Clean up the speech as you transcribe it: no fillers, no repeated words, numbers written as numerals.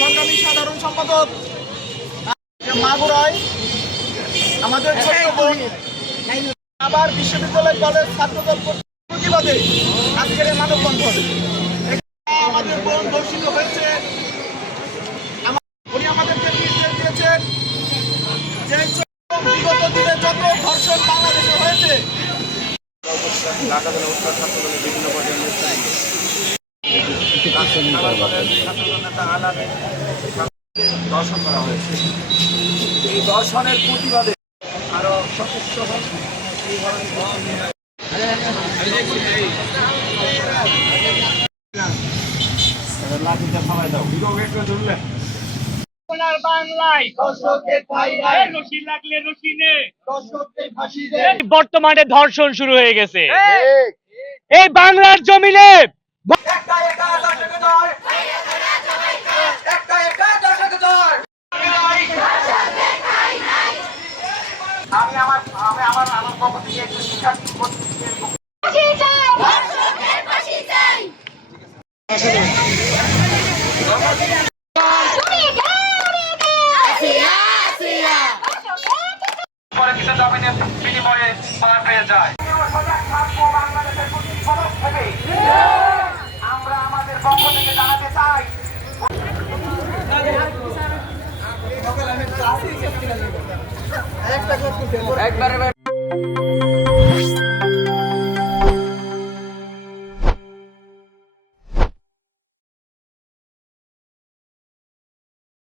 সংগ্রামী সাধারণ সম্পাদক মাগুরায় আমাদের ছোট্ট বোন আবার বিশ্ববিদ্যালয় কলেজ ছাত্রদল প্রতিবাদে আজকের এই মানববন্ধন। আমাদের বোন ধর্ষিত হয়েছে, উনি আমাদেরকে নির্দেশ দিয়েছেন যে বিগত দিনে যত ধর্ষণ বাংলাদেশে হয়েছে বিভিন্ন দর্শন করা হয়েছে। এই দর্শনের প্রতিবাদে আরো সচেষ্ট হন। এই ধরনের বর্তমানে ধর্ষণ শুরু হয়ে গেছে এই বাংলার জমিনে। আমি আমার পক্ষ থেকে একটু শিক্ষার্থী জমিনের বিনিময়ে পার পেয়ে যায়। আমরা আমাদের পক্ষ থেকে জানাতে চাই একবারে